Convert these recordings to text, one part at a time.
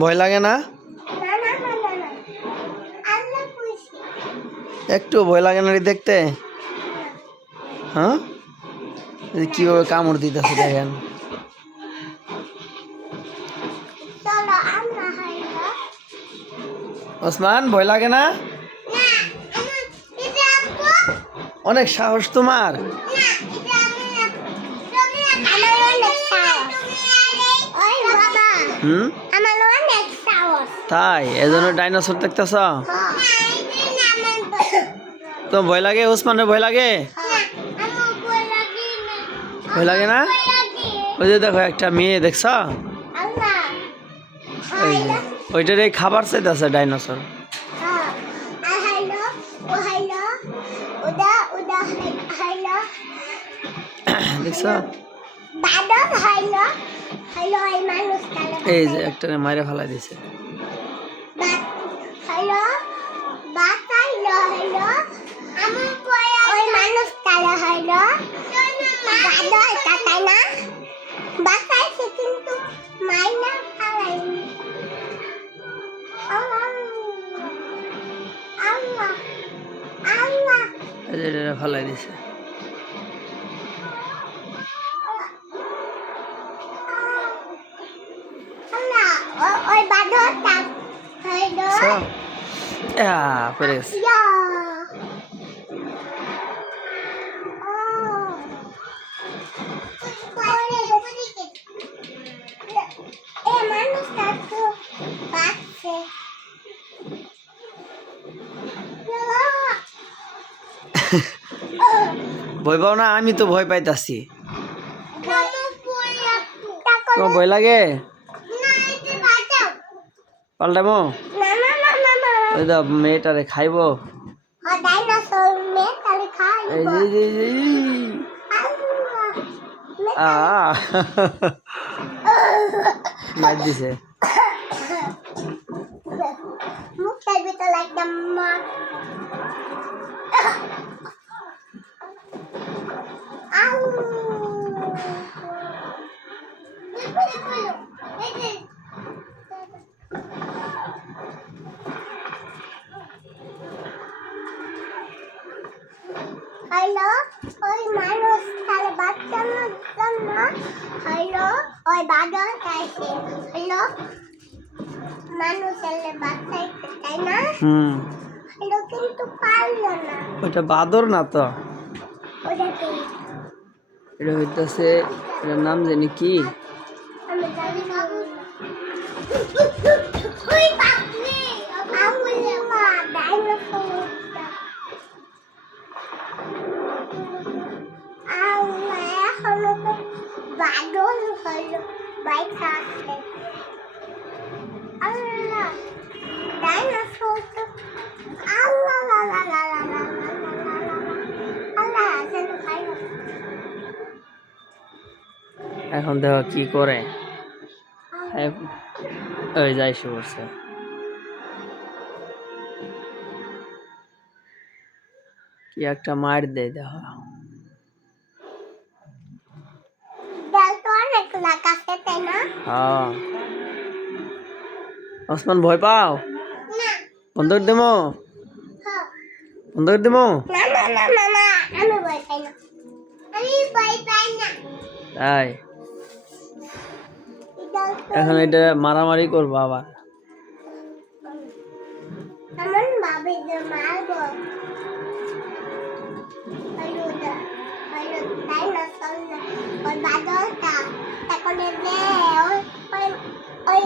ভয় লাগে না? একটু ভয় লাগে না দেখতে? হ্যাঁ, কিভাবে কামড় দিতেছে দেখেন। ওসমান ভয় লাগে না? অনেক সাহস তোমার। তাই এজন্য ডাইনোসর দেখতেছ? তো ভয় লাগে? ওসমানের ভয় লাগে? ভয় লাগে না? ওই যে দেখো একটা মেয়ে, দেখছ? ওইটার এই খাবার চাইতেছে ডাইনোসর। দেখছ? এই যে একটা মাইরে ফেলাই দিছে। ফেলাই দিছে। পড়ে গেছে। ভয় পাও না? আমি তো ভয় পাইতাছি। তোমার ভয় লাগে? পাল্টামো? ওই দা মেয়েটারে খাইব। মার দিছে। হ্যালো, ওই মানুষ তাহলে বাচ্চানোর জন্য হ্যালো ওই বাদর খাইছে। হ্যালো, মানুষ এলে বাচ্চাইতে, তাই না? হ্যালো, কিন্তু পারলো না। ওইটা বাদর না তো, ওটা কি? এটা হইতেছে, এটার নাম জানি কি? আমি জানি না। বাদল হলো বাইক আসছে। আল্লাহ, ডাইনোসর তো আল্লাহ লা লা লা লা লা আল্লাহ যেন খাইলো। এখন দেখো কি করে। ওই যাই শুরু কি একটা মার দেয় দেখো। ওসমান ভয় পাও? বন্ধ করে দেবো? বন্ধ করে দেবো? তাই এখন এটা মারামারি করবো আবার।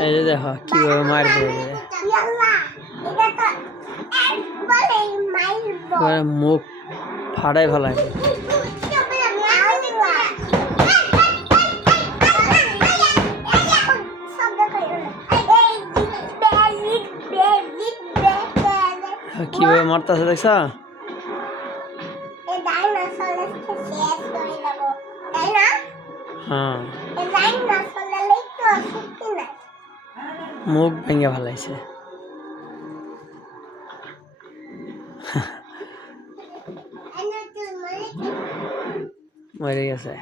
এই যে দেখো কিভাবে মার দেবে, মুখ ফাড়াই ফেলায়। কিভাবে মারতেছে দেখছ? হ্যাঁ, মুখ ভেঙে ফেলাইছে। মরে গেছে।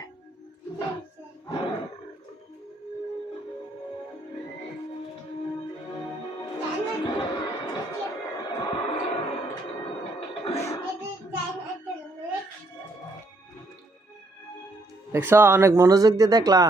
দেখছ অনেক মনোযোগ দিয়ে দেখলা।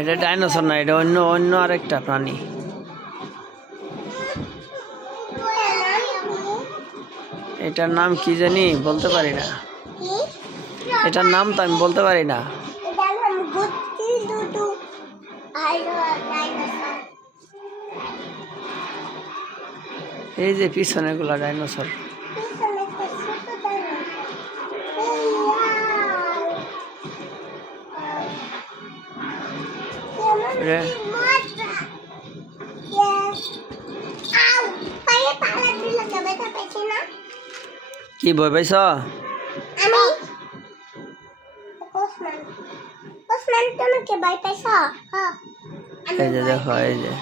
এটা ডাইনোসর না, এটা অন্য অন্য আরেকটা প্রাণী। এটার নাম কি জানি বলতে পারি না, এটার নাম তো আমি বলতে পারি না। এই যে পিছনে গুলা ডাইনোসর। কি ভয় পাইছ? এই যে দেখো, এই যে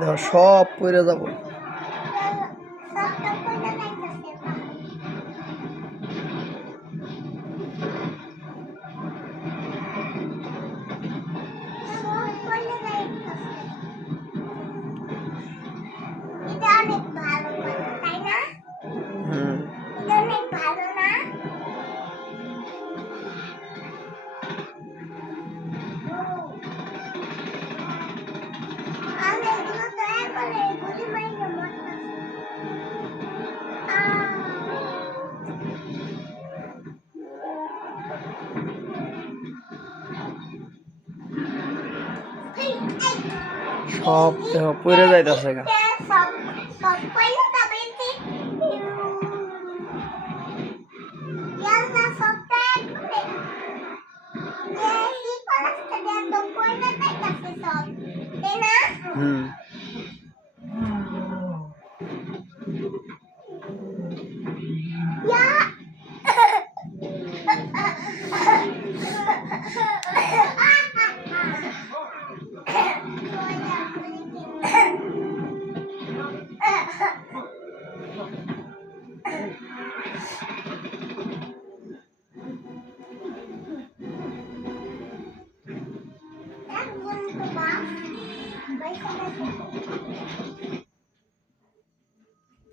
দেখো সব পড়ে যাব। সব দেখো পড়ে যাইতেছে গা।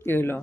কি হলো?